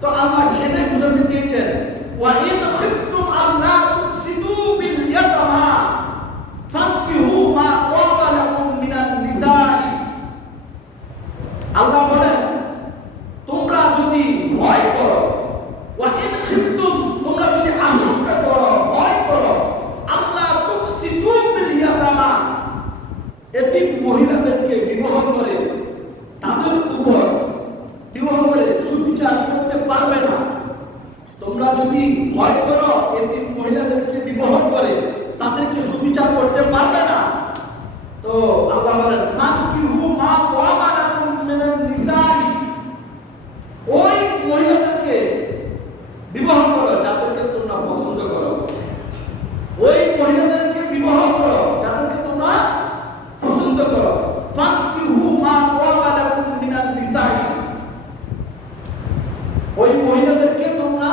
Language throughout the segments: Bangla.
তো আল্লাহ সেটাই বুঝাতে চেয়েছেন, ওয়া ইন খিফতুম আল্লা তুকসিতু ফিল ইয়াতামা ফানকিহু মা তাবা লাকুম মিনান নিসাই। আল্লাহ বলেন তোমরা যদি ভয় করো, ওয়া ইন খিফতুম তোমরা যদি আশঙ্কা করো, ভয় করো, আল্লাহ তুকসিতু ফিল ইয়াতামা এতিম মহিলাদেরকে বিবাহ করে তাদের উপর বিবাহ করে সুবিচার করতে পারবে না। তোমরা যদি ভয় করো এতিম মহিলাদেরকে বিবাহ করে তাদেরকে সুবিচার করতে পারবে না, তো আল্লাহ বলেন ফানকিহু মা তাবা লাকুম মিনান নিসাই, ওই মহিলাদেরকে বিবাহ করো যাদেরকে তোমরা পছন্দ করো, ওই মহিলাদেরকে বিবাহ করো যাদেরকে তোমরা পছন্দ করো। ফানকিহু মা তাবা লাকুম মিনান নিসাই, ওই মহিলাদেরকে তোমরা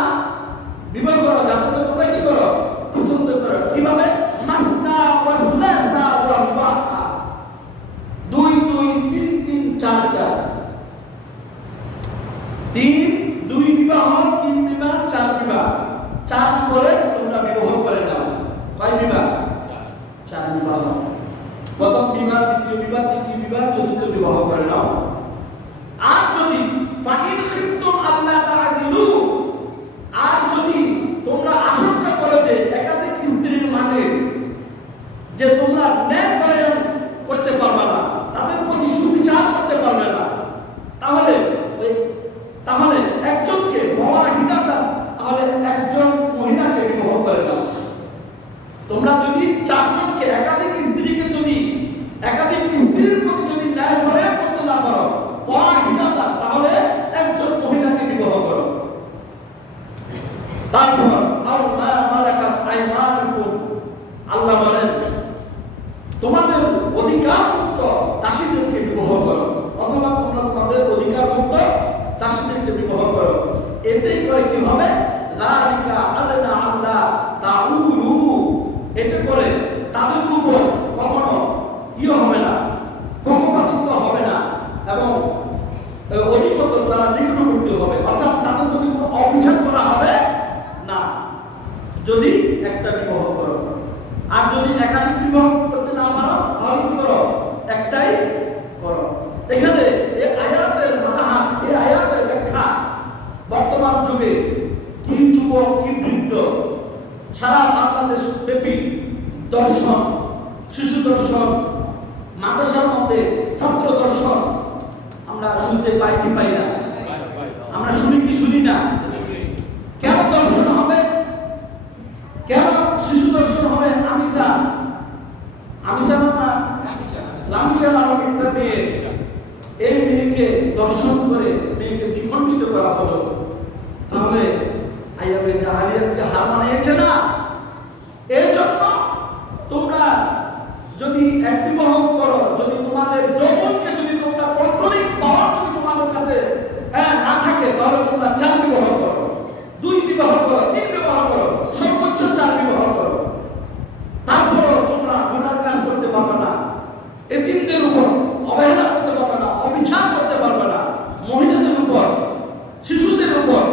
বিবাহ করো যাদেরকে তোমরা কি করো, পছন্দ করো। কিভাবে? মাসনা ওয়া সুলাসা ওয়া রুবা, 2 2 3 3 4 4, 3 2 বিবাহ, 3 বিবাহ, 4 বিবাহ, 4 করে তোমরা বিবাহ করে নাও। কয় বিবাহ? 4 বিবাহ। প্রথম বিবাহ, দ্বিতীয় বিবাহ, তৃতীয় বিবাহ, চতুর্থ বিবাহ করে নাও। আর যদি ফাইন খিফতুম আল্লা তাআদিলু, আর যদি তোমরা আশঙ্কা করো যে একাধিক স্ত্রীর মাঝে যে তোমরা ন্যায় করতে পারবে না, তাদের প্রতি সুবিচার করতে পারবে না, তাহলে একজনকে ওয়াহিদাতান, তাহলে একজন মহিলাকে বিবাহ করে দাও। তোমরা যদি 4 জনকে একাধিক স্ত্রীর প্রতি যদি ন্যায় করতে না পারো, ওয়াহিদাতান, তাহলে একজন মহিলাকে বিবাহ করো। তারপর আল্লাহ মালাকাত আইমানুকুম, আল্লাহ বলেন তোমাদের অধিকারভুক্ত দাসীদেরকে বিবাহ করো, অথবা তোমরা তোমাদের অধিকারভুক্ত দাসীদেরকে বিবাহ করো। এতেই করে কি হবে? যালিকা আদনা আল্লাহ তাউলু, এতে করে তাদের উপর কখনো হবে না, পক্ষপাতিত্ব হবে না, এবং অধিকতর দ্বারা নিকটবর্তী হবে, অর্থাৎ তাদের প্রতি কোনো অবিচার করা হবে না যদি একটা বিবাহ করো। আর যদি একাধিক বিবাহ করতে না পারো তাহলে কি করো? একটাই করো। এখানে এই আয়াতের মাতাহাত, এই আয়াতের ব্যাখ্যা বর্তমান যুগে কি যুবক কি বৃদ্ধ সারা বাংলাদেশ ব্যাপী দর্শন, শিশু দর্শন, মাদ্রাসার মধ্যে ছাত্র দর্শন আমরা শুনতে পাই কি পাই না? আমরা শুনি কি শুনি না? কেন দর্শন হবে? কেন শিশু দর্শন হবে? আমিষা না লামিশা নামক একটা মেয়ে, এই মেয়েকে দর্শন করে মেয়েকে দ্বিখণ্ডিত করা হলো। তাহলে আইয়াবে জাহালিয়াতকে হার মানিয়েছে না? এর জন্য তোমরা যদি এক বিবাহ করো, যদি তোমাদের যৌবনকে যদি তোমরা কন্ট্রোলিং পাওয়ার যদি তোমাদের কাছে না থাকে, তাহলে তোমরা 4 বিবাহ করো, 2 বিবাহ করো, 3 বিবাহ করো, সর্বোচ্চ 4 বিবাহ করো। তারপরও তোমরা গুনার কাজ করতে পারবে না, এতিমদের উপর অবহেলা করতে পারবে না, অবিচার করতে পারবে না, মহিলাদের উপর, শিশুদের উপর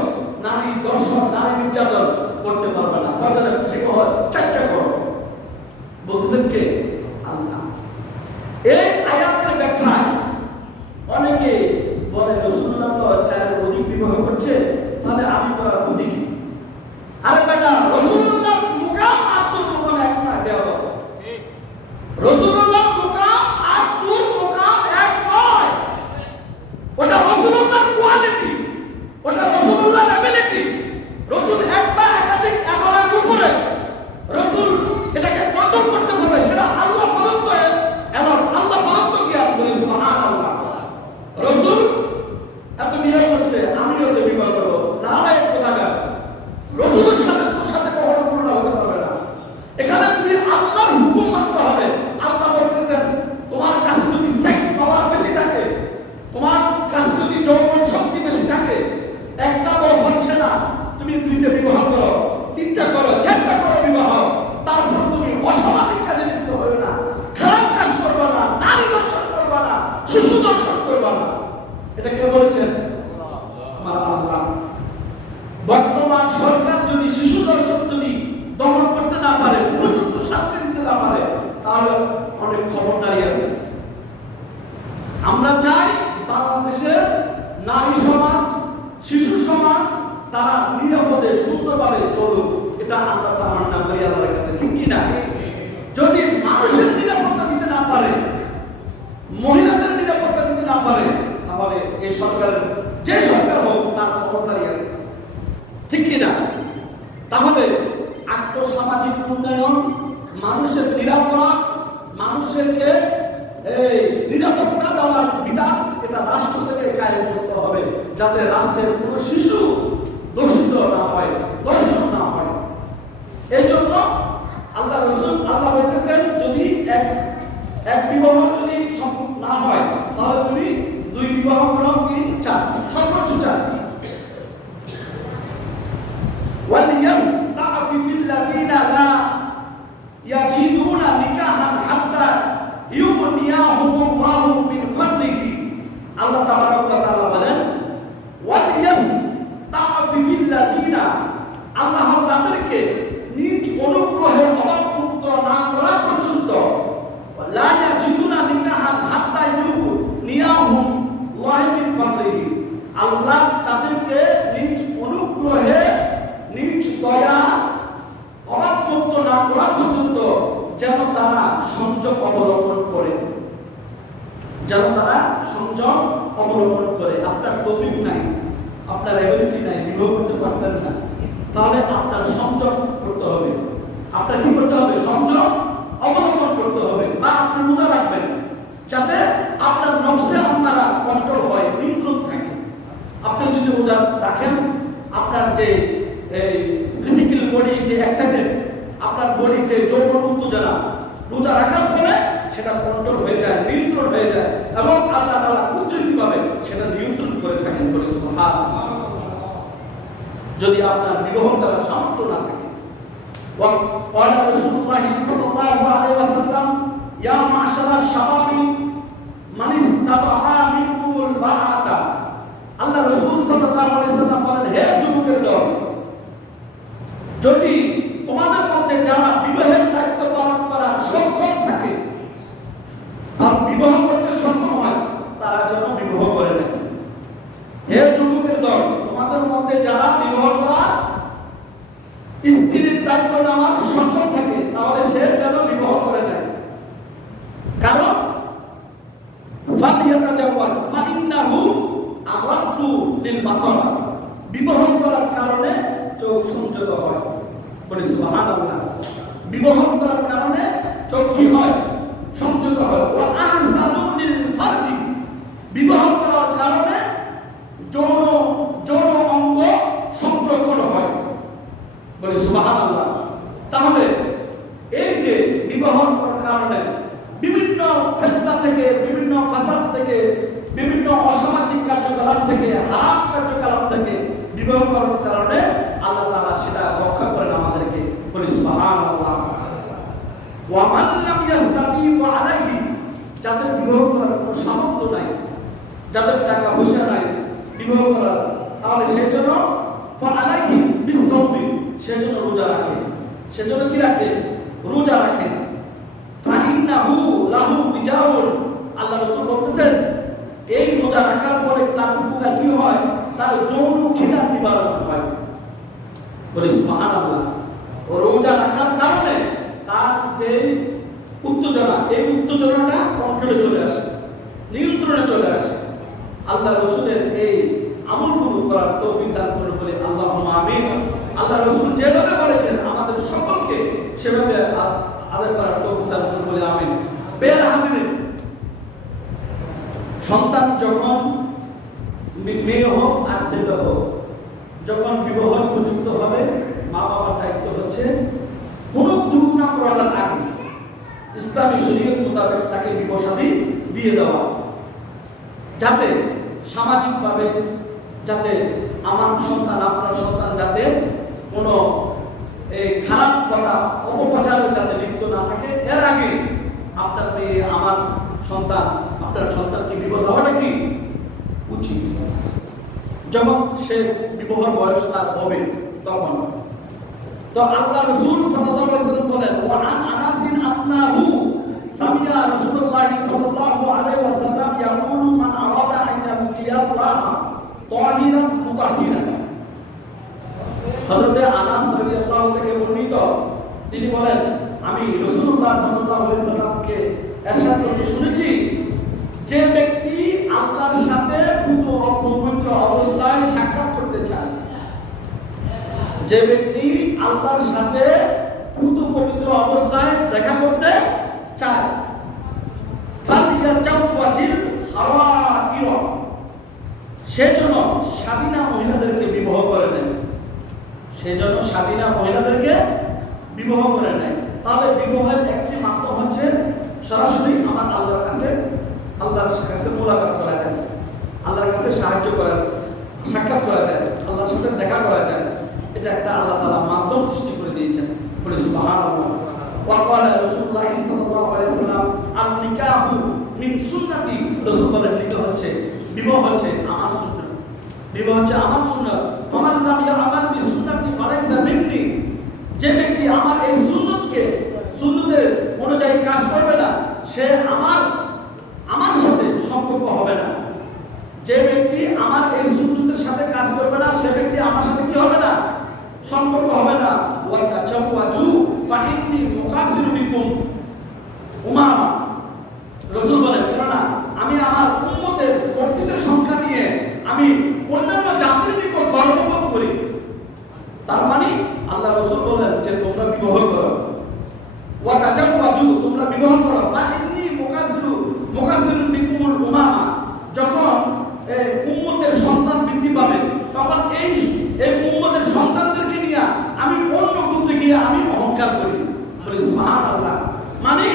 নারী দর্শন, নারী নির্যাতন করতে পারবে না। বাজারে বিবাহ 4টা করো বলছেন কে? আল্লাহ। এই আয়াতের ব্যাখ্যায় অনেকে বলে রাসূলুল্লাহ তো 4-এর অধিক বিবাহ করছে, তাহলে আমি করার ক্ষতি কি? আরে বেটা, রাসূলুল্লাহ মুকাম আব্দুল মুকাম এক না, দেওয়া কথা। রাসূলুল্লাহ মুকাম আব্দুল মুকাম এক নয়। ওটা রাসূলুল্লাহর কোয়ালিটি, ওটা রাসূলুল্লাহর এবিলিটি। রাসূল একবার একাধিক এমনের উপরে রাসূল এটাকে কন্ট্রোল করতে পারবে, সেটা আল্লাহ প্রদত্ত এবং আল্লাহ প্রদত্ত জ্ঞান, বলে সুবহানাল্লাহ। রাসূল এত বিয়ে করছে, আমিও তো বিবাহ করবো না, এক কোথাকার রাসূলের সাথে তোর সাথে কখনো তুলনা হতে পারবে না। এখানে তুমি আল্লাহর হুকুম মানতে হবে। আল্লাহ বলতেছেন তোমার কাছে যদি সেক্স পাওয়ার বেশি থাকে, তোমার কাছে যদি যৌবন শক্তি বেশি থাকে, একটা বউ হচ্ছে না, তুমি 2টা বিবাহ করো, 3টা করো, 4টা করো বিবাহ। তারপর তুমি অসামাজিক কাজে লিপ্ত হবে না, খারাপ কাজ করবে না, নারী দর্শন করবে না, শিশু দর্শন করবে না। এটা কে বলেছেন? আমার আল্লাহ। বর্তমান সরকার যদি শিশু দর্শন যদি দমন করতে না পারে, উপযুক্ত শাস্তি দিতে না পারে, তাহলে অনেক খবরদারি আছে। আমরা চাই বাংলাদেশের নারী সমাজ, শিশু সমাজ তারা নিরাপদে সুন্দরভাবে চলুক, এটা আমরা তামান্না করি আল্লাহর কাছে, ঠিক কি না? যদি মানুষের নিরাপত্তা দিতে না পারে, মহিলাদের নিরাপত্তা দিতে না পারে, তাহলে এই সরকারের যে সরকার হোক তার খবরদারি আছে, ঠিক কি না? তাহলে আর্থসামাজিক উন্নয়ন, মানুষের নিরাপত্তা, মানুষেরকে এই নিরাপত্তা দেওয়ার বিধান এটা রাষ্ট্র থেকে কায়েম করতে হবে, যাতে রাষ্ট্রের কোনো শিশু দূষিত না হয়, দর্শন না হয়। এই জন্য আল্লাহ রাসূল আল্লাহ বলতেছেন, যদি এক বিবাহ যদি না হয়, তাহলে তুমি 2 বিবাহ করো, 3, 4, সর্বোচ্চ 4। ওয়ালিয়াসতাফিফিল লাযিনা লা ইয়াজিদুনা নিকাহান হাত্তা ইউগনিয়াহুমুল্লাহু মিন ফাদলিহি। আল্লাহ তাবারাক ওয়া তাআলা বলেন, ওয়ালিয়াসতাফিফিল লাযিনা, আল্লাহ তাদেরকে নিজ অনুগ্রহে অবাধ্য না করা পর্যন্ত, লা ইয়াজিদুনা নিকাহান হাত্তা ইউগনিয়াহুমুল্লাহু মিন ফাদলিহি, আল্লাহ তাদেরকে নিজ অনুগ্রহে, নিজ দয়া অবাধ্য না করা পর্যন্ত যেন তারা সংযম অবলম্বন করে, যেন তারা সংযম অবলম্বন করে। আপনার তৌফিক নাই, আপনার এবিলিটি নাই, বিবাহ করতে পারছেন না, তাহলে আপনার সংযম করতে হবে। আপনার কি করতে হবে? সংযম অবলম্বন করতে হবে, বা আপনি রোজা রাখবেন, যাতে আপনার নফসে আপনারা কন্ট্রোল হয়, নিয়ন্ত্রণ থাকে। আপনি যদি রোজা রাখেন, আপনার যে ফিজিক্যাল বডি যে এক্সাইটেড, আপনার বডি যে যৌবন উত্তেজনা, রোজা রাখার পরে সেটা কন্ট্রোল হয়ে যায়, নিয়ন্ত্রণ হয়ে যায়, এবং আল্লাহ তাআলা কুদরতিভাবে সেটা নিয়ন্ত্রণ করে থাকেন। বলে সুবহানাল্লাহ। যদি আপনার বিবাহ করার সামর্থ্য না থাকে, ওয়া রাসূলুল্লাহ সাল্লাল্লাহু আলাইহি ওয়াসাল্লাম, ইয়া মাশারাশ শাবাবি মান ইসতাতাআ মিনকুমুল বাআতা, আল্লাহ রাসূল সাল্লাল্লাহু আলাইহি ওয়াসাল্লাম বলেন, হে যুবকের দল, যদি তোমাদের মধ্যে যারা বিবাহের দায়িত্ব পালন করার সক্ষম থাকে আর বিবাহ করতে সক্ষম হয়, তারা যেন বিবাহ করে নেয়। হে যুবকের দল, তোমাদের মধ্যে যারা বিবাহ করা স্ত্রীর দায়িত্ব নেওয়ার সক্ষম থাকে, তাহলে সে যেন বিবাহ করে নেয়। কারণ ফালিয়াতাজাওয়াজ ফাইন্নাহু আগাদ্দু লিল বাসার, বিবাহ করার কারণে চোখ সংযত হয়। বলে সুবহানাল্লাহ। বিবাহ করার কারণে চোখ কি হয়? সংযত হয়। ওয়া আহসানু লিল ফারজি, বিবাহ করার কারণে যৌন অঙ্গ সংরক্ষণ হয়। বলে সুবহানাল্লাহ। তাহলে এই যে বিবাহ করার কারণে বিভিন্ন ফিতনা থেকে, বিভিন্ন ফাসাদ থেকে, বিভিন্ন অসামাজিক কার্যকলাপ থেকে, হারাম কার্যকলাপ থেকে বিবাহ করার কারণে আল্লাহ তাআলা সেটা রক্ষা করেন আমাদেরকে। বলি সুবহানাল্লাহ। ওয়া মান লাম ইয়াস্তাতি ফাআলাইহি, যাদের বিবাহ করার কোনো সামর্থ্য নাই, যাদের টাকা পয়সা নাই বিবাহ করার, তাহলে সেজন্য ফাআলাইহি বিসসাওমি, সেজন্য রোজা রাখে। সেজন্য কি রাখে? রোজা রাখে। ফাইন্নাহু লাহু বিজাউন, আল্লাহ রাসূল বলতেছেন, এই রোজা রাখার পরে তার উপকার কি হয়? তার যৌন খিদার নিবারণ হয়। বলি সুবহানাল্লাহ। ও রোজা রাখার কারণে তার যে উত্তেজনা, এই উত্তেজনাটা কন্ট্রোলে চলে আসে, নিয়ন্ত্রণে চলে আসে। আল্লাহ রাসূলের এই আমলগুলো করার তৌফিক দান করুন, বলে আল্লাহুম্মা আমিন। আল্লাহ রাসূল যেভাবে বলেছেন আমাদের সকলকে সেভাবে আদায় করার তৌফিক দান করুন, বলে আমিন। বের হাজিরিন, সন্তান যখন মেয়ে হোক আর ছেলে হোক, যখন বিবাহ উপযুক্ত হবে, মা বাবার দায়িত্ব হচ্ছে কোনো দুর্ঘটনা করার আগে ইসলামী শরীয়ত মোতাবেক তাকে বিবাহ শাদী দিয়ে দেওয়া, যাতে সামাজিকভাবে, যাতে আমার সন্তান, আপনার সন্তান যাতে কোনো খারাপ কথা, অপপ্রচারে যাতে লিপ্ত না থাকে। এর আগে আপনার মেয়ে, আমার সন্তান, আপনার সন্তানকে বিবাহ দেওয়াটা কি উচিত। যখন সে বিবাহ বয়স তার হবে তখন। তো আল্লাহ রাসূল সাল্লাল্লাহু আলাইহি ওয়াসাল্লাম বলেন, ওয়া আন আনাসিন আন্নাহু সামিয়া রাসূলুল্লাহ সাল্লাল্লাহু আলাইহি ওয়াসাল্লাম ইয়াকুলু মান আরাদা আন ইয়ামুকিয়াল্লাহ তাহিরান মুতাহিরান। হযরত আনাস রাদিয়াল্লাহু থেকে বর্ণিত, তিনি বলেন, আমি রাসূলুল্লাহ সাল্লাল্লাহু আলাইহি ওয়াসাল্লামকে ইরশাদ করতে শুনেছি, যে ব্যক্তি আল্লাহর সাথে পুত ও পবিত্র অবস্থায় সাক্ষাৎ করতে চায়, যে ব্যক্তি আল্লাহর সাথে পুত পবিত্র অবস্থায় দেখা করতে চায়, সেজন্য স্বাধীনা মহিলাদেরকে বিবাহ করে নেয়, সেজন্য স্বাধীনা মহিলাদেরকে বিবাহ করে নেয়। তাহলে বিবাহের একটি মাধ্যম হচ্ছে সরাসরি আমার আল্লাহর কাছে মোলাকাত করা যায়, আল্লাহর কাছে সাহায্য করা, সাক্ষাৎ করা যায়, আল্লাহর সাথে দেখা করা যায়। এটা একটা আল্লাহ তাআলা মাধ্যম সৃষ্টি করে দিয়েছেন। বলে সুবহানাল্লাহ। ওয়া ক্বালা রাসূলুল্লাহ সাল্লাল্লাহু আলাইহি ওয়াসাল্লাম আন-নিকাহু মিন সুন্নতি। রাসূল বলেন, বিবাহ হচ্ছে আমার সুন্নাত, বিবাহ হচ্ছে আমার সুন্নাত। ফামান লাম ইয়ামাল বি সুন্নতি ফালাইসা মিন্নি। যে ব্যক্তি আমার এই সুন্নতের অনুযায়ী কাজ করবে না, সে আমার সাথে সম্পর্ক হবে না। যে ব্যক্তি আমার এই সুন্নতের সাথে কাজ করবে না, সে ব্যক্তি আমার সাথে কি হবে না? সম্পর্ক হবে না। ওয়া তাজাওয়াজু ফা ইন্নী মুকাসিরু বিকুম উমামা। রাসূল বলেন, কেননা আমি আমার উম্মতের বর্ধিত সংখ্যা নিয়ে আমি অন্যান্য জাতির নিকট গর্ববোধ করি। তার মানে আল্লাহ রাসূল বলেন যে তোমরা বিবাহ করো, ওয়া তাজাওয়াজু, তোমরা বিবাহ করো, ফা ইন্নী মুকাসিরু বিকুমুল উমামা। যখন উম্মতের সন্তান বৃদ্ধি পাবে, তখন এই উম্মতের সন্তানদেরকে নিয়ে আমি অন্য গোত্রে গিয়ে আমি অহংকার করি। বলি সুবহানাল্লাহ। মানে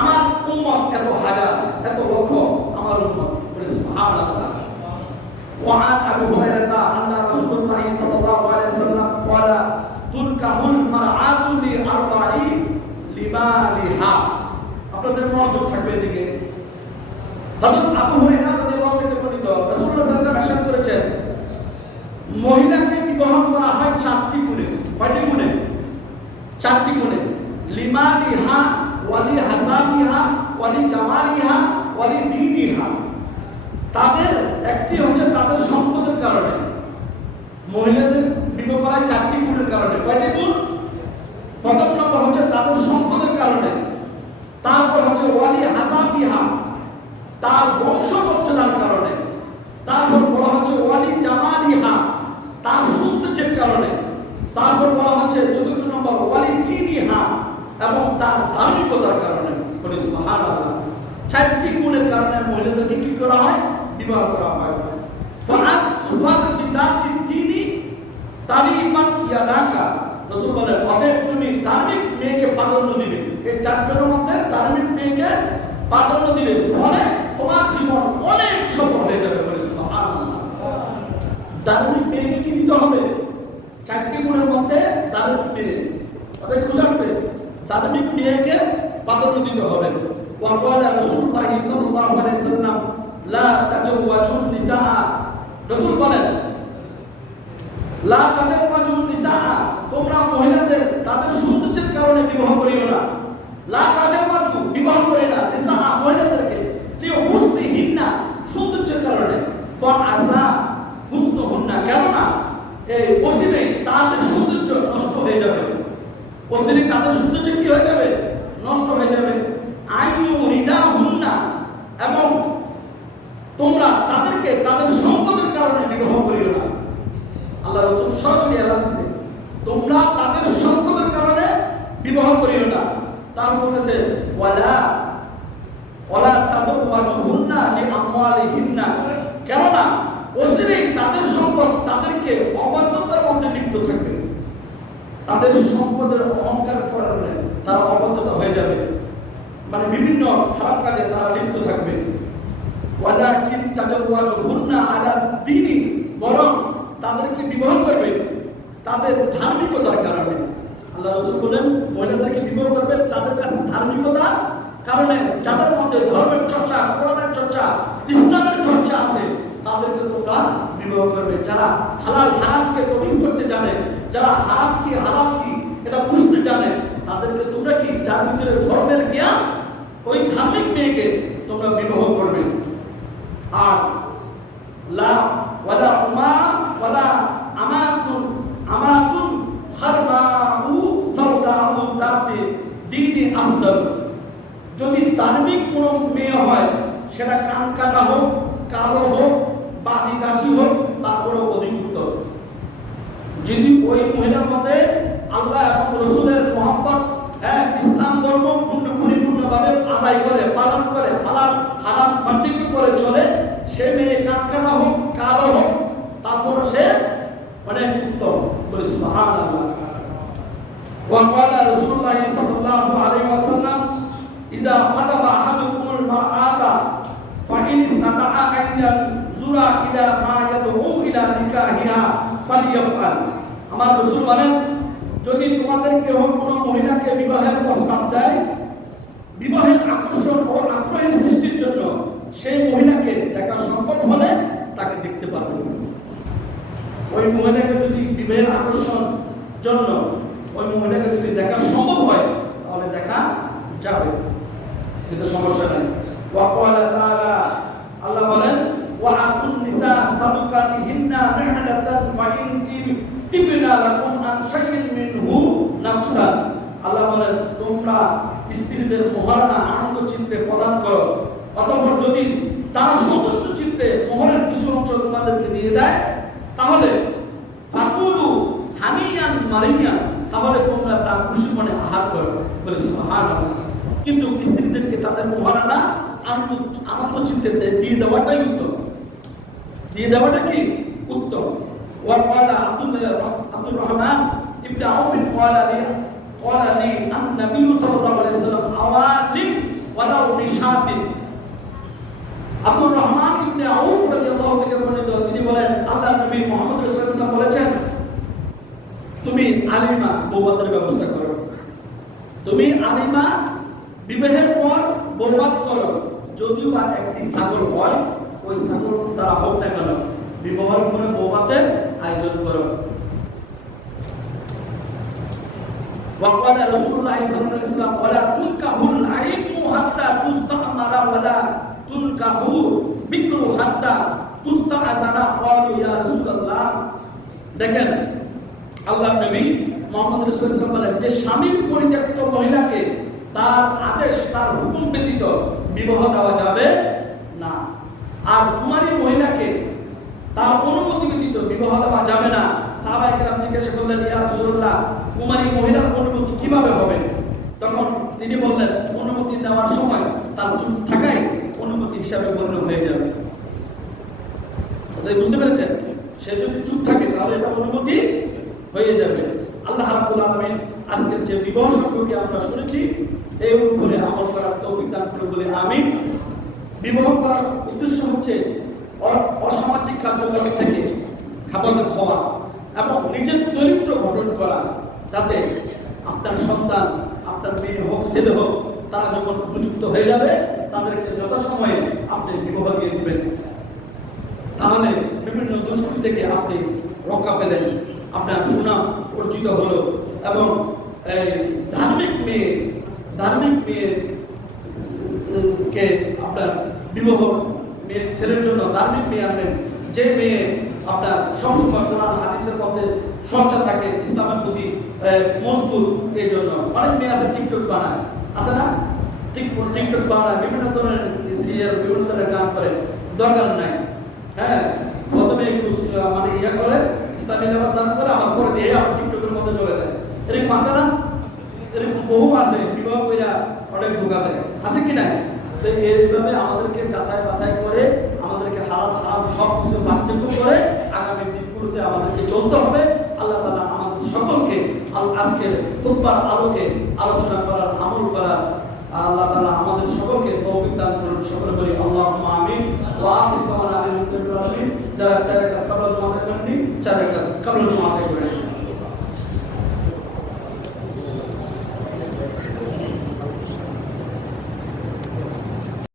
আমার উম্মত এত হাজার, এত লক্ষ আমার উম্মত। বলি সুবহানাল্লাহ। ওয়া আন আবু হুরায়রা আন্না রাসূলুল্লাহ সাল্লাল্লাহু আলাইহি ওয়াসাল্লাম ক্বালা তুনকাহুল মারআতু লি আরবাঈ লিমালিহা। আপনাদের মনোযোগ থাকবে এদিকে। হযরত আবু হুরায়রা রাদিয়াল্লাহু থেকে বর্ণিত, রাসূলুল্লাহ সাল্লাল্লাহু আলাইহি ওয়াসাল্লাম ইরশাদ করেছেন, মহিলাকে বিবাহ করা হয় চারটি গুণে। কয়টি গুণে? চারটি গুণে। লিমালিহা ওয়ালি হাসাবিহা ওয়ালি জামালিহা ওয়ালি দীনিহা। তাদের একটি হচ্ছে তাদের সম্পদের কারণে। মহিলাদের বিবাহ করা হয় চারটি গুণের কারণে। কয়টি গুণ? প্রথম নম্বর হচ্ছে তাদের সম্পদের কারণে, তারপর হচ্ছে ওয়ালি হাসাবিহা, তার বংশমর্যাদার কারণে, তারপর বলা হচ্ছে ওয়ালি জামালিহা, তার সৌন্দর্যের কারণে, তারপর বলা হচ্ছে চতুর্থ নম্বর ওয়ালি দীনিহা, এবং তার ধার্মিকতার কারণে। বলে সুবহানাল্লাহ। চারটি গুণের কারণে মহিলাদেরকে কি করা হয়? বিবাহ করা হয়। ফাসফার বিজাতি দীনি তারিবাত ইয়াদাকা। রাসূল বলেন, অতএব তুমি ধার্মিক মেয়েকে প্রাধান্য দিবে। এই চারজনের মধ্যে ধার্মিক মেয়েকে প্রাধান্য দিবে, ফলে তোমার জীবন অনেক সফল হয়ে যাবে। বলে সুবহানাল্লাহ। ধার্মিক মেয়েকে কি দিতে হবে? চারটি গুণের মধ্যে ধার্মিক মেয়ে, অতএব বুঝাচ্ছে ধার্মিক মেয়েকে প্রাধান্য দিতে হবে। ওয়া ক্বালা রাসূলুল্লাহ সাল্লাল্লাহু আলাইহি ওয়াসাল্লাম লা তাজাওয়াজুন নিসাআ। রাসূল বলেন, লা তাজাওয়াজুন নিসাআ, তোমরা মহিলাদের তাদের সৌন্দর্যের কারণে বিবাহ করিও না। লা তাজাওয়াজু, বিবাহ করে না, নিসাআ, মহিলাদেরকে, যে হুসনিহিন্না, সৌন্দর্যের কারণে, ফা আসা হুসনুহুন্না, কেননা এই ওসিলে তাদের সৌন্দর্য নষ্ট হয়ে যাবে। ওসিলে তাদের সৌন্দর্য কি হয়ে যাবে? নষ্ট হয়ে যাবে। আইয়ু রিদাহুন্না, এবং তোমরা তাদেরকে তাদের সম্পদের কারণে বিবাহ করিও না। আল্লাহ রাসূল সরাসরি এলান দিয়েছে, তোমরা তাদের সম্পদের কারণে বিবাহ করিও না। তারপর বলেছে ওয়ালা তাযাওয়াজুহুন্না লিআমওয়ালিহিন্না, কেননা ওসিলে তাদের সম্পদ তাদেরকে অবাধ্যতার মধ্যে লিপ্ত থাকবে। তাদের সম্পদের অহংকার করার তারা অবাধ্যতা হয়ে যাবে, মানে বিভিন্ন খারাপ কাজে তারা লিপ্ত থাকবে। ওয়ালাকিন তাজাওয়াজুহুন্না আলা দীনি, বরং তাদেরকে বিবাহ করবে তাদের ধার্মিকতার কারণে। আল্লাহ রাসূল বলেন, মহিলাদেরকে বিবাহ করবে তাদের কাছে ধার্মিকতার কারণে, যাদের মধ্যে ধর্মের চর্চা, কোরআনের চর্চা, ইসলামের চর্চা আছে, তাদেরকে তোমরা বিবাহ করবে, যারা হালাল হারামকে তমিজ করতে জানে, যারা হারাম কি হালাল কি এটা বুঝতে জানে, তাদেরকে তোমরা কি যার ভিতরে ধর্মের জ্ঞান, ওই ধার্মিক মেয়েকে তোমরা বিবাহ করবে। আর লা ওয়ালা উমা ওয়ালা আমাতুন খারমাউ সাউদাউ যাতে দ্বীনে আফদাল, যদি ধার্মিক কোনো মেয়ে হয় সেটা কানকাটা হোক, কালো হোক বা আদিবাসী হোক, তারপরে অধিভুক্ত, যদি ওই মহিলার মধ্যে আল্লাহ এবং রসুলের মহব্বত, ইসলাম ধর্ম পরিপূর্ণভাবে আদায় করে, পালন করে, হালাল হারাম পার্থক্য করে চলে, সে মেয়ে কানকাটা হোক, কালো হোক, তারপরে সে অনেক উত্তম। বলে সুবহানাল্লাহ। وقال رسول الله صلى الله عليه وسلم إذا خطب أحدكم المرأة فإن استطاع أن ينظر إلى ما يدعو إلى نكاحها فليفعل। আমার রাসূল বলেন, যদি তোমাদের কেউ কোনো মহিলাকে বিবাহের প্রস্তাব দেয়, বিবাহের আকর্ষণ ও আগ্রহের সৃষ্টির জন্য সেই মহিলাকে দেখা সম্ভব হলে তাকে দেখতে পারবে। ওই মহিলাকে যদি বিবাহের আকর্ষণ জন্য ওই মহিলাকে যদি দেখা সম্ভব হয় তাহলে দেখা যাবে, কিন্তু সমস্যা নাই। ওয়াকালা তাআলা, আল্লাহ বলেন, ওয়া আতুন নিসা সাদুকাতিহিন্না মিহনাতান ফাইন তিবনা লাকুম আন শাইইন মিনহু নাফসান। আল্লাহ বলেন, তোমরা স্ত্রীদের মোহরানা আনন্দ চিত্রে প্রদান করো, অতঃপর যদি তারা সন্তুষ্ট চিত্রে মোহরের কিছু অংশ তোমাদেরকে দিয়ে দেয় তাহলে ফাকুলু হানিয়ান মারিয়ান, তাহলে তোমরা তা খুশি মনে আহার করো। বলে সুবহানাল্লাহ। কিন্তু স্ত্রীদেরকে তাদের মোহরানা আনন্দ চিত্তে দিয়ে দেওয়াটাই উত্তম, দিয়ে দেওয়াটা কি উত্তম। ওয়াকালা আব্দুর রহমান ইবনে আউফ قال لي النبي صلى الله عليه وسلم اوالم ولو بشات। আব্দুর রহমান ইবনে আউফ রাদিয়াল্লাহু থেকে বর্ণিত, তিনি বলেন, আল্লাহর নবী মুহাম্মদ রাসূলুল্লাহ সাল্লাল্লাহু আলাইহি ওয়াসাল্লাম বলেছেন, তুমি আলিমা বৌবাতের ব্যবস্থা করো, তুমি আলিমা বিবাহের পর বৌবাত করো, যদিও বা একটি ছাগল হয়, ওই ছাগল দ্বারা হোক না কেন বিবাহের পরে বৌবাতের আয়োজন করো। وقال رسول الله صلى الله عليه وسلم ولا تنكح العيم حتى تستأمر ولا تنكح بكر حتى تستأذن قالوا يا رسول الله। দেখেন, আল্লাহর নবী মুহাম্মদ রাসূলুল্লাহ সাল্লাল্লাহু আলাইহি ওয়াসাল্লাম বলেন যে স্বামীর পরিত্যক্ত মহিলাকে তার আদেশ, তার হুকুম ব্যতীত বিবাহ দেওয়া যাবে না, আর কুমারী মহিলাকে তার অনুমতি ব্যতীত বিবাহ দেওয়া যাবে না। সাহাবায়ে কেরাম জিজ্ঞাসা করলেন, ইয়া রাসূলুল্লাহ, কুমারী মহিলার অনুমতি কিভাবে হবে? তখন তিনি বললেন, অনুমতি দেওয়ার সময় তার চুপ থাকাই অনুমতি হিসাবে গণ্য হয়ে যাবে। তাই বুঝতে পেরেছেন, সে যদি চুপ থাকে তাহলে এটা অনুমতি হয়ে যাবে। আল্লাহ রাব্বুল আলামিন আজকের যে বিবাহ সম্পর্কে আমরা শুনেছি, এই উপরে আমল করার তৌফিক দান করে বলে আমিন। বিবাহ করার উদ্দেশ্য হচ্ছে অসামাজিক কার্যকলাপ থেকে হেফাজত হওয়া এবং নিজের চরিত্র গঠন করা, যাতে আপনার সন্তান, আপনার মেয়ে হোক ছেলে হোক, তারা যখন উপযুক্ত হয়ে যাবে তাদেরকে যথাসময়ে আপনি বিবাহ দিয়ে দিবেন, তাহলে বিভিন্ন দুষ্কৃতি থেকে আপনি রক্ষা পেলেন, আপনার সুনাম অর্জিত হলো। এবং ধার্মিক মেয়েকে আপনার বিবাহ, মেয়ের ছেলের জন্য ধার্মিক মেয়ে আনবেন, যে মেয়ে আপনার সবসময় কোরআন হাদিসের মধ্যে চর্চা থাকে, ইসলামের প্রতি মজবুত। এই জন্য অনেক মেয়ে আছে টিকটক বানায়, আছে না, টিকটক বানায়, বিভিন্ন ধরনের সিরিয়াল, বিভিন্ন ধরনের গান করে, দরকার নাই। প্রথমে একটু মানে ইয়ে করে, ইসলামী লেবাস দান করে, আমার পরে দিয়ে আমার টিকটকের মধ্যে চলে যায়। এরকম আছে না? এরকম বহু আছে, বিবাহ কইরা অনেক ধোঁকা দেয়, আছে কি না? তো এইভাবে আমাদেরকে যাচাই বাছাই করে, আমাদেরকে হালাল হারাম সব কিছু পার্থক্য করে আগামী দিনগুলোতে আমাদেরকে চলতে হবে। আল্লাহ তাআলা আমাদের সকলকে আজকের খুতবার আলোকে আলোচনা করার, আমল করার আল্লাহ তাআলা আমাদের সকলকে তৌফিক দান করুন। সকলে বলি আল্লাহুম্মা আমিন। ওয়া আখিরু দাওয়ানা আলহামদুলিল্লাহি রাব্বিল আলামিন। যারা 4 রাকাত কাবলা জমাতে করেননি, 4 রাকাত কাবলা জমাতে করেন।